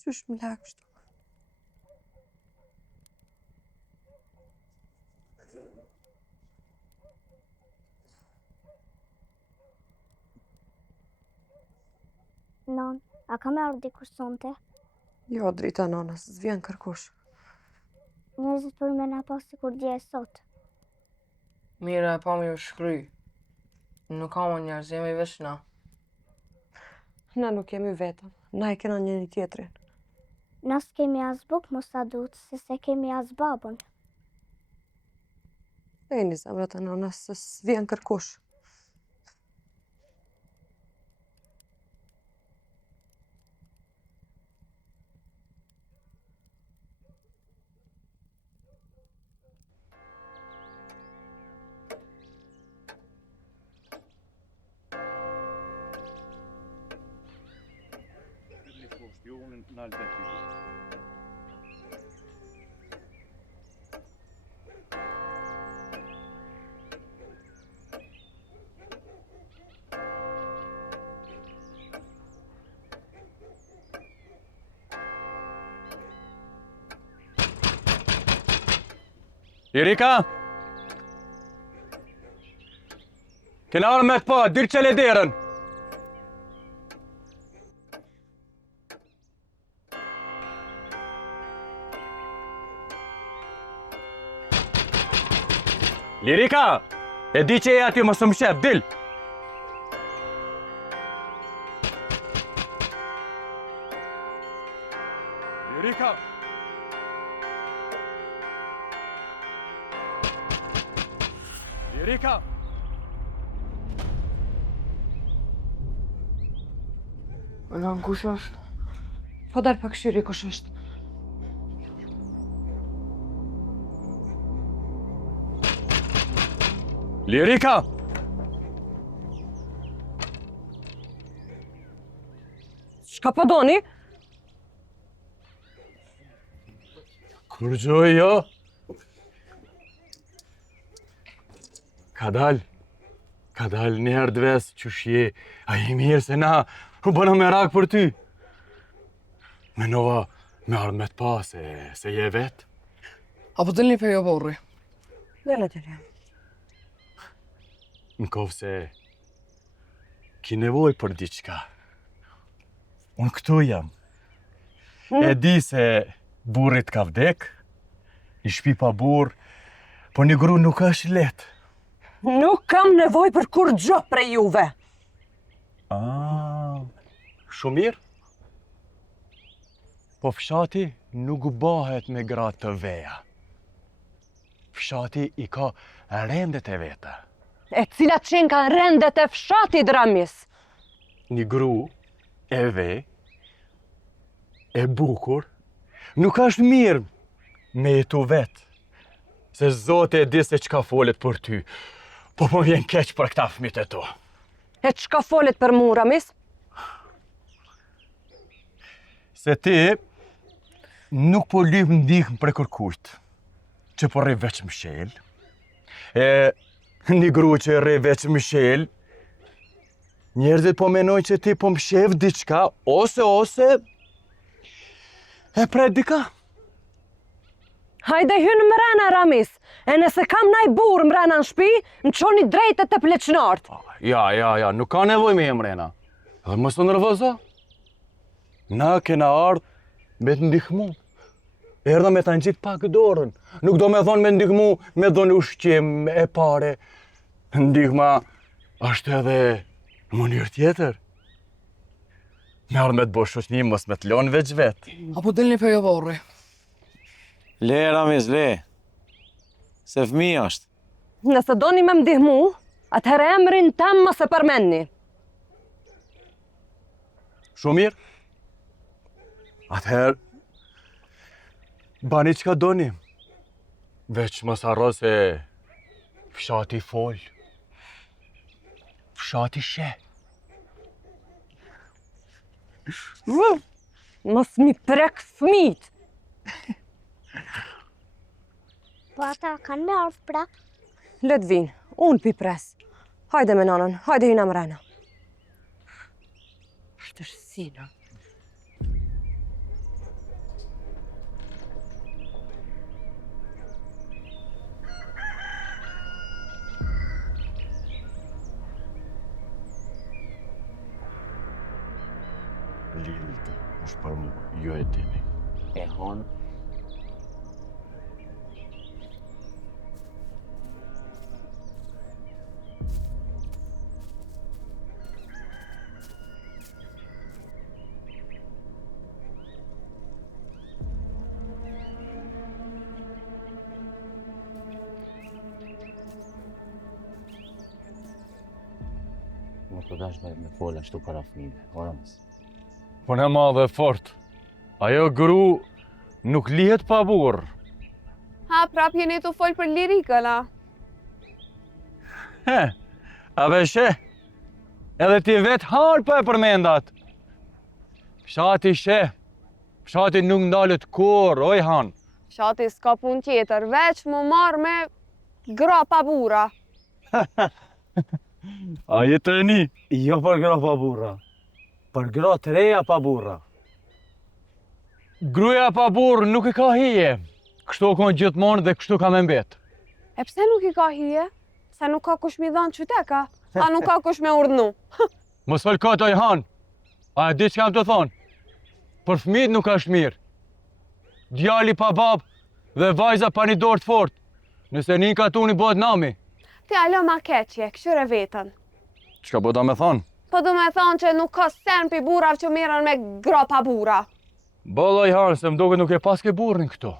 Qysh më lak kështu? Non, a ka marrë dikush sonte? Jo, drita nonës, s'vjen kërkush. Njerëzit për me na pas sikur dje e sot. Mira e pa mi u shkry. Nuk ka më njerëz, jemi veç na. Na nuk jemi vetëm, na e kena njëri tjetrin. Na s'kemi as buk, mos ta duhet, se kemi as babën. E një zemrat e nonës, se s'vjen kërkush. Lirika? Kena arë me të pa, dyrë qële derën. Lirika, e di që e aty më së më shef, dil. Lirika. Lirika. Lan, kush është? Po dal pak shyri kush është. Lirika! Shka po doni? Kur gjoj jo? Ka dal një herë dves që shje, a i mirë se na u bëna merak për ty. Menova me ardhë me të pa se je vetë. Apo dilni për jo borri? Dele të rjem. Në kovë se ki nevoj për diqka. Unë këtu jam. E di se burrit ka vdek, një shpi pa burr, po një gru nuk është letë. Nuk kam nevoj për kur gjo prej juve. Shumë mirë. Po fshati nuk bëhet me gratë të veja. Fshati i ka rendet e veta. E cilat qenë kanë rendet e fshati Dramis. Një gru e ve, e bukur, nuk është mirë me jetu vetë. Se Zote e di se çka folet për ty. Po më vjen keq për këta fëmit e tu. E çka folet për mu, Ramis? Se ti nuk po lyp ndihmë për kërkujt, që po rri veç mshel. E një gru që rri veç mshel, njerëzit po menojnë që ti po mshef diçka, ose e pret dika. Hajde hynë mrena, Ramis. E nëse kam naj burë mrena në shpi, më qoni drejtet të pleqnart. Ja, nuk ka nevoj me emrena. Dhe mos të nërvëzo. Na kena ardhë me të ndihmu. Erdha me të në gjitë pak dorën. Nuk do me thonë me ndihmu, me dhoni ushqim, e pare. Ndihma është edhe në mënyrë tjetër. Me ardhë me të bosh shoqni, mos me të lonë veç vetë. Apo dilni për jo borri? Le, Ramis, le. Se fëmi është. Nëse doni me mdihmu, atëherë emrin tem mos e përmenni. Shumë mirë. Atëherë, bani çka doni. Veç mos harro se fshati fol. Fshati she. Mos mi prek fëmijët. Po ata kanë me ardhë prap. Let vinë, unë pi pres. Hajde me nanën, hajde hyna mrena. Shtërësina. lidhje ti, është për mua, jo e dini. E hon. Nuk të dash me folën shtu para fëmijëve, ora mos. Punë e madhe e fort. Ajo gru nuk lihet pa burr. Ha, prap jeni të folë për lirikën, a? A beshe? Edhe ti vetë harë pa e përmendat. Fshati she, fshati nuk ndalet kur, oj han. Shati s'ka pun tjetër, veç më marrë me gra pa bura. A jetëni? Jo për gra pa burra, për gra të reja pa burra. Gruja pa burr nuk i ka hije. Kështu kon gjithmonë dhe kështu ka me mbet. E pse nuk i ka hije? Se nuk ka kush mi dhanë qyteka? A nuk ka kush me urdhnu? Mos fol kot oj han. A e di që kam të thonë? Për fëmijët nuk është mirë. Djali pa bab dhe vajza pa një dorë të fort. Nëse një ka tu një bëhet nami. Ti alo ma keqje, këshyre vetën. Çka po da me thonë? Po du me thonë që nuk ka sen pi burav që mirën me gra pa bura. Bëllë oj han, se më doke nuk e pas ke burrin këto.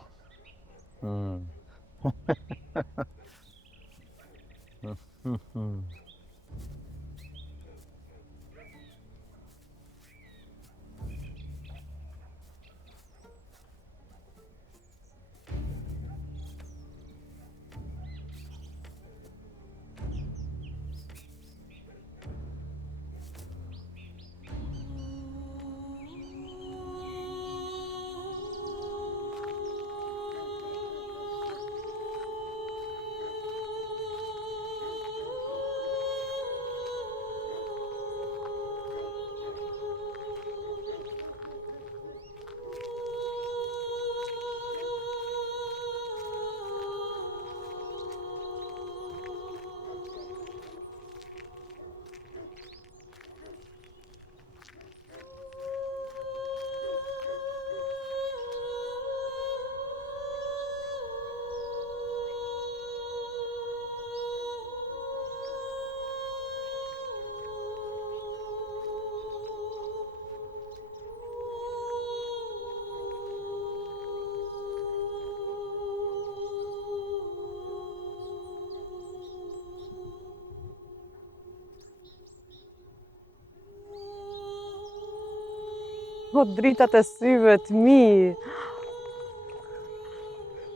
O, dritat e syve të mi.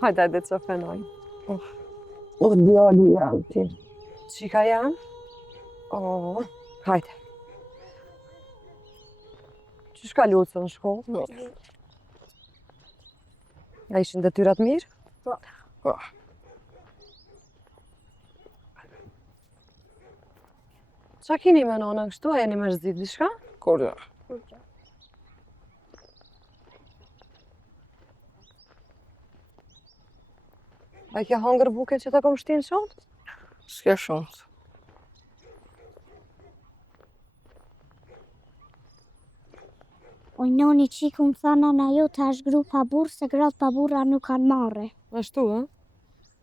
Hajde që fenoj. O, djali jam ti. Qika jam? O, hajde. Qysh ka lutë në shkollë? A ishin detyrat mirë? Po. Qa kini me nona kështu? A jeni me shzit diçka? Kur ja. A i ke hangër buke që ta kom shtinë shumë? S'ke shumë. O noni qiku më tha nana jo të është gru pa burë se gratë pa burra nuk kanë marre. Ashtu, ha?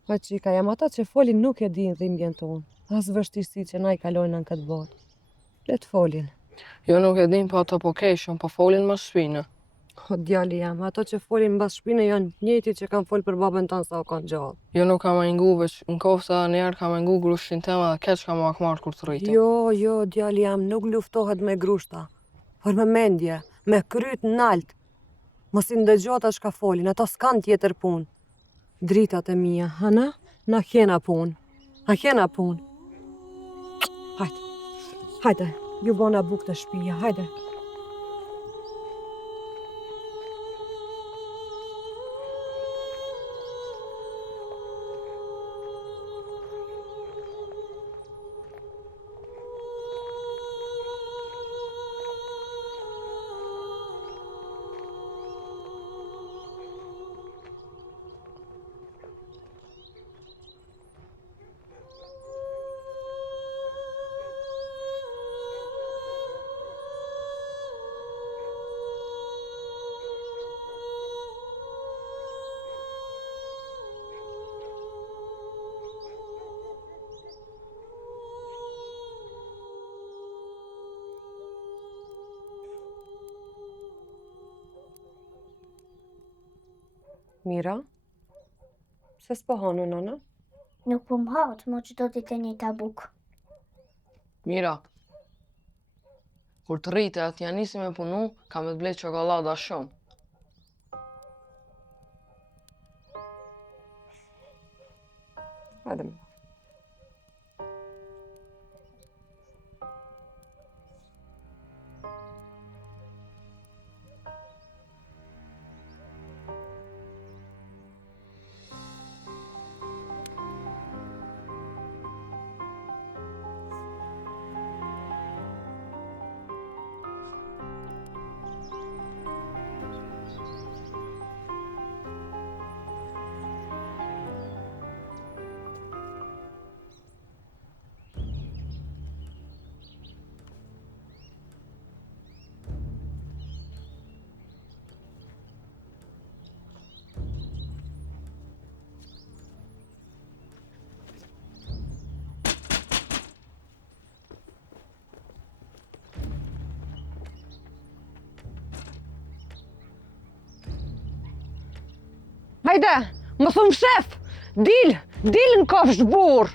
Pa qika, jam ata që folin nuk e din dhimbjen tonë. As vështirësi që na i kalojnë në këtë botë. Le të folin. Jo nuk e din po ato po keshën, po folin më shpinë. O djali jam, ato që folin mbas shpine janë njëti që kanë folë për babën tanë sa o kanë gjallë. Jo nuk kam e ngu veç, në kofsa njerë kam e ngu grushtin tema dhe keq kam akmarë kur të rritë. Jo, djali jam, nuk luftohet me grushta, por me mendje, me kryt nalt. Mos i ndëgjot as ka folin, ato s'kan tjetër punë. Dritat e mia, hana, na kena punë. A kena punë. Hajde, ju bona buk të shpija, hajde. Mira? Se s'po hanu, nana? Nuk po më haut, mo që do t'i një tabuk. Mira, kur të rritë atë janë nisi me punu, kam me të blej çokolada shumë. Hajde më. Hajde, më thumë shef! Dil në kafsh burr!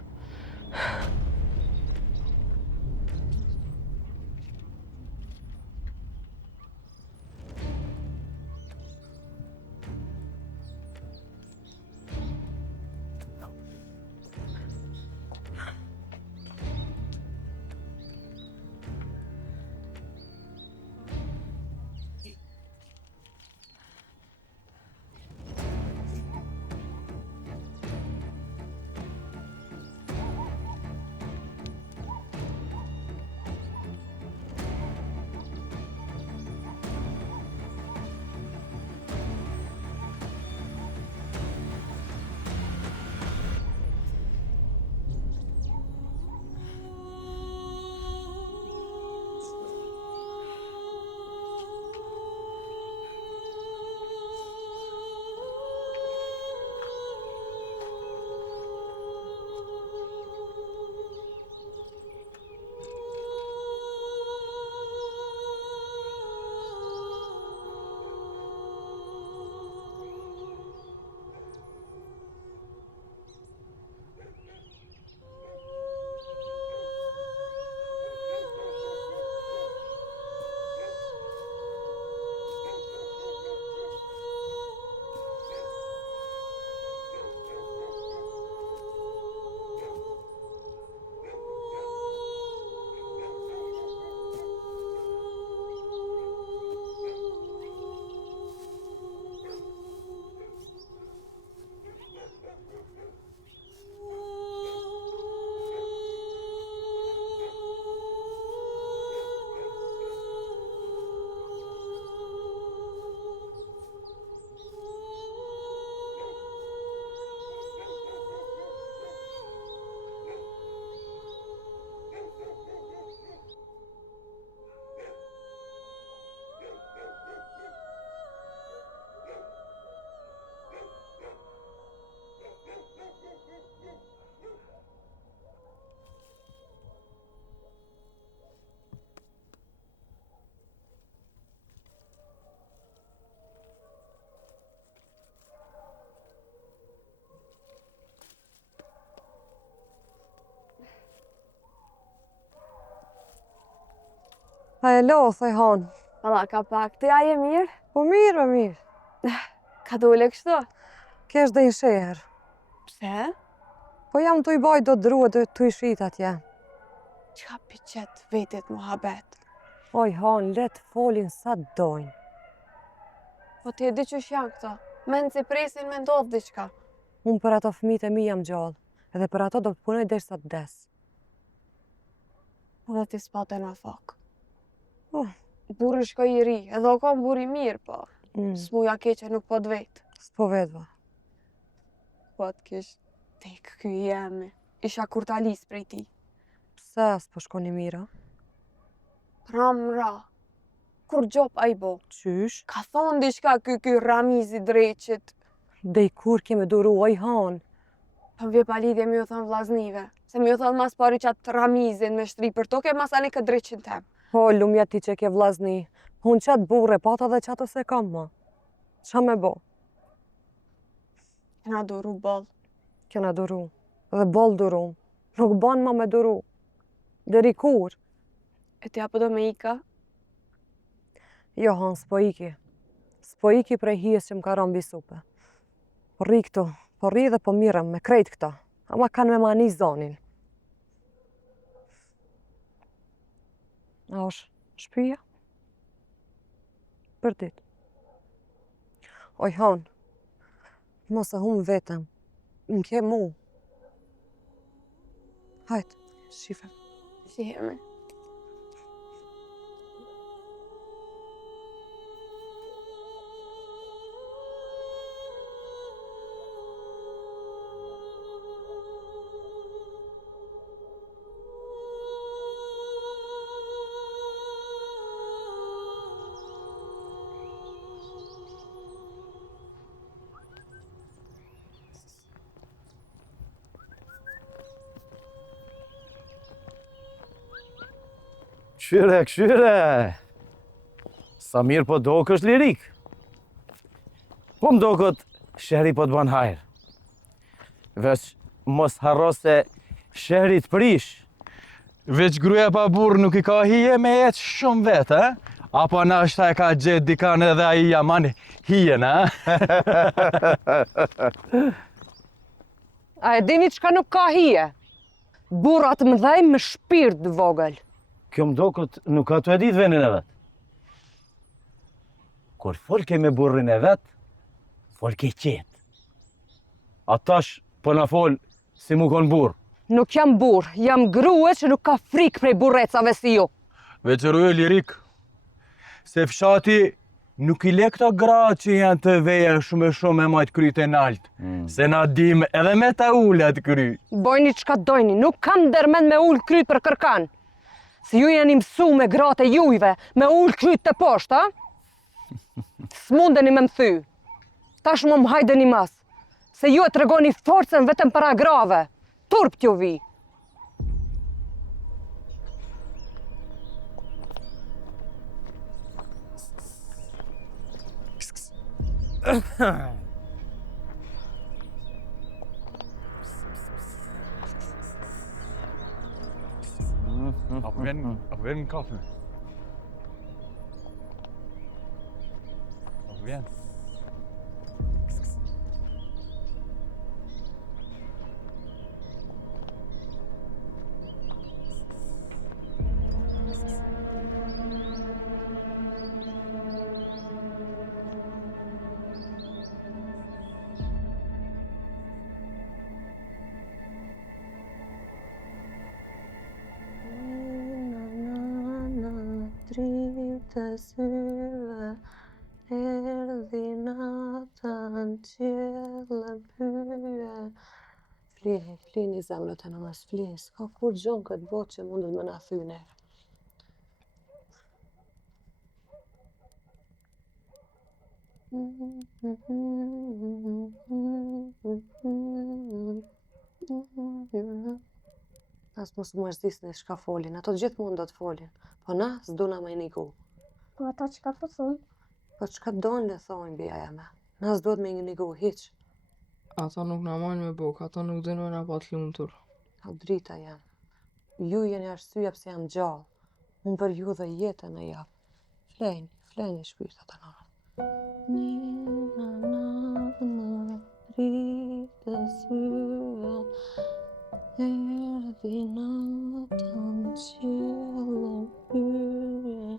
Hello, thoj Han. Valla, ka pak, të ja je mirë? Po mirë, mirë. Ka dole kështu? Kesh dhe i sheher. Pse? Po jam të i baj do druë dhe të i shit atje. Qa piqet vetit muhabet? Oj, Han, let folin sa dojnë. Po ti e di që janë këto? Men si presin me ndodh diqka. Unë për ato fëmijët e mi jam gjallë, edhe për ato do të punoj derisa të des. Po dhe ti s'pate në fak. Oh. Burri shkoj i ri, edhe o kam burri mirë, po. S'muja keqe nuk po të vetë. S'po vedva. Po të kish tek ky jemi. Isha kur t'alis prej ti. Pse s'po shkoni mira? Ra. Kur gjop a i bo. Qysh? Ka thonë diçka ky Ramizi dreqit. Dhe i kur keme duru, oj Han. Po m'vje pa lidhje mi u thonë vlaznive. Se mi u thonë mas pari qatë Ramizin me shtri për toke mas ani këtë dreqin tem. O, lumja ti që ke vlazni. Unë qatë burre, pata dhe qatë se kam ma. Qa me bo? Kena duru boll. Kena duru. Dhe boll duru. Nuk ban ma me duru. Deri kur? E ti apo do me ika? Jo, Han, s'po iki. S'po iki prej hijes që m'ka ra mbi supe. Po rri këtu. Po rri dhe po mirëm me krejt këta. Ama kanë me mani zonin. A është shpyja? Për dit. Oj, Han, mos e hum vetëm. M'ke mu. Hajt, shife. Shihemi. Këshyre! Sa mirë po do kështë lirik. Po më do këtë shehri po të ban hajrë. Veç mos harro se shehri të prish. Veç gruja pa burë nuk I ka hije me jetë shumë vetë, Apo na është e ka gjetë dikan edhe a I jaman hijen, A e dini çka nuk ka hije? Burrat mëdhej me shpirt vogël. Kjo më do këtë nuk ka të edit venin e vetë. Kur folke me burrin e vetë, folke qetë. Atash po na fol si mu kon burr. Nuk jam burr, jam grue që nuk ka frikë prej burrecave si ju. Veç rruje lirik, se fshati nuk I le këto gra që janë të veja shumë e majtë kryt e nalt. Se na dim edhe me ta ullat kry. Bojni çka dojni, nuk kam dërmen me ul kryt për kërkan. Si ju jeni mësu me gratë e jujve, me ul kryt të poshtë, a? S'mundeni me më thy. Tash më hajdeni mas, se ju e tregoni forcën vetëm para grave. Turp t'ju vi. Apo vjen kafe. Apo vjen. Dritë syve, erdhi natën qjellë pyje. Flini zemrët e në mes flini, s'ka kur gjon këtë botë që mundet me na thyne. As mos më mërzisni çka folin, ato gjithmonë do të folin, po na s'dona me niku. Po ata çka po thonë? Po çka don le thojnë bija jame, na s'duhet me niku hiç. Ata nuk na majnë me bukë, ata nuk din me na pat lumtur. O drita jam, ju jeni arsyeja pse jam gjallë, unë për ju dhe jetën e jap. Flejni shpirtat të nërë. Një në dritë syve, erdhi natën qjellë pyje.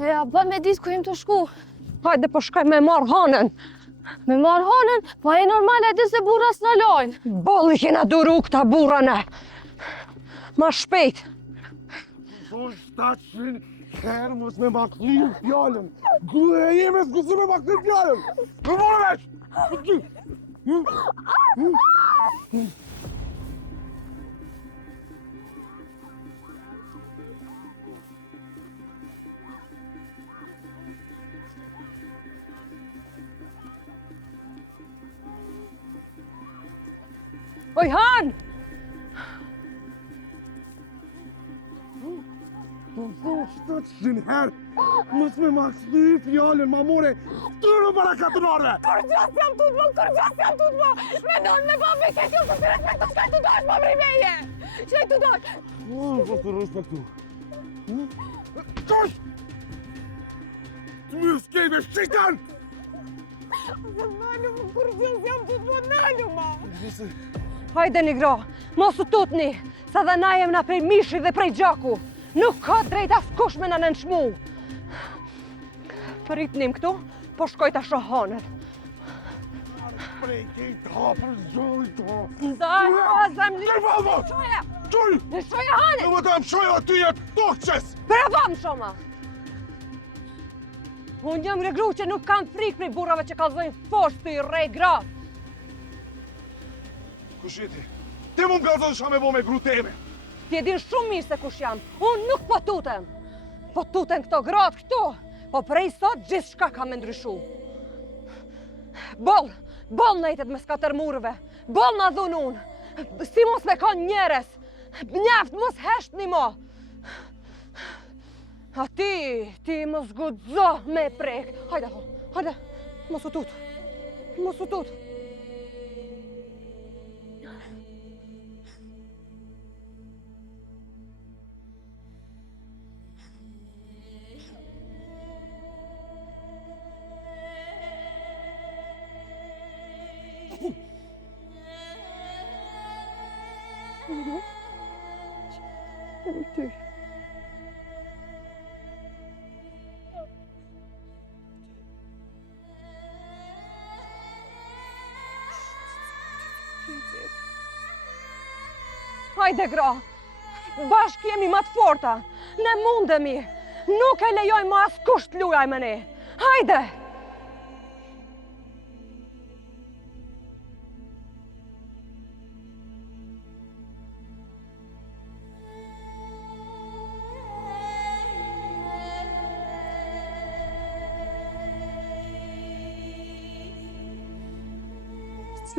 Ja, ba me ditë ku jem të shku. Hajde po shkoj me marr hanën. Me marr hanën, pa e normal e di se burra s'na lojnë. Bolli kena duru këta burrane. Ma shpejt. Son 700 herë mos me makni fjallën. Gure e jeme s'kusi me makni fjallën. Më morë veç! Oj Han! Son 700 herë mos me makni fjallën, ma more tërë para katënarve. Kërgjas jam tut më, kërgjas jam tut më. Me donë me ba me këtë jo të si respekto shkaj të dojsh më brimeje. Shkaj të dojsh. Po të respektu. Qosh! Të më skejve shqitan! Nalu më, kërgjas jam tut më, nalu më. Hajde një gra, mos u tutni, sa dhe na jem na prej mishi dhe prej gjaku. Nuk ka drejt as kush me na nënshmu. Pritnim këtu, po shkoj ta shoh hanën. Prej kejtë hapër zoj të. Ndaj, o zemli. Qëj valvo! Shoja, Qëj! në shoja hanën. Në më të më shoj aty jetë tokqes! Bravam shoma. Unë jam regru që nuk kam frikë prej burrave që kallzojnë fosht të i rej gra. Kush jeti? Ti mu më gazon shka me bo me gru teme. Ti e din shumë mirë se kush jam. Unë nuk po tutem. Po tutem këto gratë këtu. Po prej sot gjithë shka ka me ndryshu. Boll nejtet me skatër murëve. Boll na dhun unë. Si mos me ka njerës. Njaft mos hesht një mo. A ti mos gudzo me prek. Hajde, mos u tut. Mos u tut. Ty. Hajde gra, bashkë jemi më të forta, ne mundemi, nuk e lejojmë as kusht luaj me ne, hajde!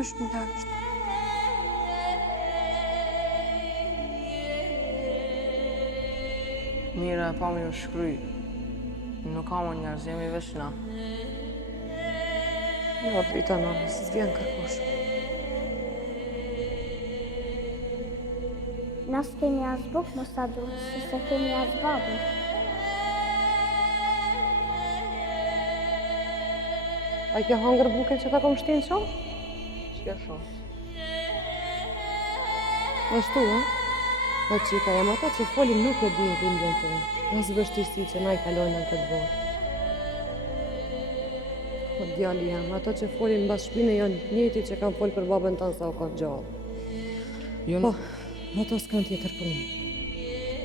Qysh më lashtë? Mira e pami u shkry. Nuk ka më njerëz, jemi veç na. Jo, drita nane, s'vjen kërkush. Na s'kemi as buk mos ta duhet, se kemi as babën. A ke hangër buke që ta kom shtinë shumë? Shka shumë. Ashtu, ha? Po qika, jam ata që folin nuk e din rindjen tonë. As vështirësi që na i kalojnë në këtë botë. Po djali jam, ata që folin mbas shpinë janë njëti që kanë folë për babën tanë sa u ka gjallë. Po, ato s'kan tjetër punë.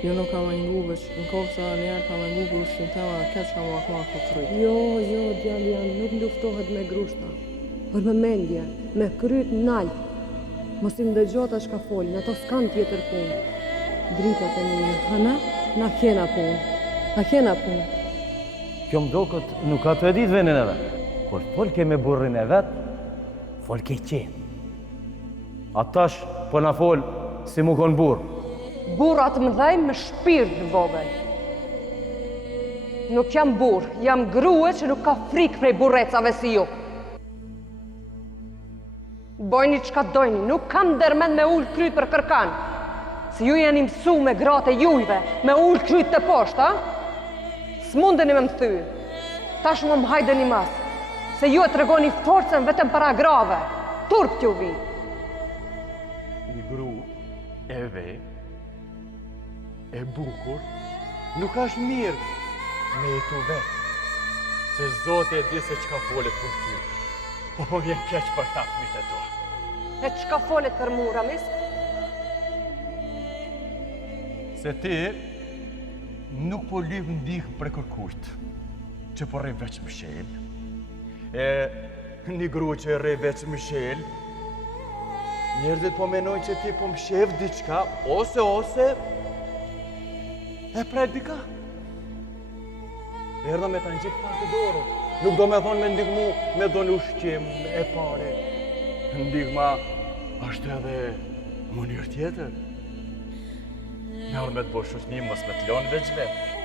Jo nuk kam e ngu, veç në kohë sa njerë kam e ngu për ushqim tema dhe keq kam vakma këtë rrit. Jo, djali jam, nuk luftohet me grushta. Por me mendje, me kryt nalt. Mos i ndëgjot as ka folin, ato s'kan tjetër punë. Dritat e mia, hana, na kena punë. Kjo më do këtë nuk ka të edit venin e vetë. Kur fol ke me burrin e vetë, fol ke qenë. Atash po na fol si mu kon burë. Burrat mëdhej me shpirt në vogël. Nuk jam burr, jam grue që nuk ka frikë prej burrecave si ju. Bojni çka dojni, nuk kam ndërmend me ul kryt për kërkan. Se ju jeni mësu me gratë e jujve, me ul kryt të poshtë, a? S'mundeni me më thyë. Tash më hajdeni mas, se ju e tregoni forcën vetëm para grave. Turp t'ju vi. Një gru e ve, e bukur, nuk është mirë me jetu vetë. Se Zotë e di se çka folet për ty. Po më vjen keq për ta fëmijët e tu. E çka folet për mu, Ramis? Se ti nuk po lyp ndihmë për kërkujt, që po rrej veç më shel. E një gru që e rrej veç më shel, njerëzit po menojnë që ti po më shef diçka, ose e pret dika. Erdha me ta ngjit pak të dorën. Nuk do me thonë me ndihmu me do në ushqim, e pare. Ndihma është edhe mënyrë tjetër. Me orë me të bo shoqni, mos me të lonë veç vetë.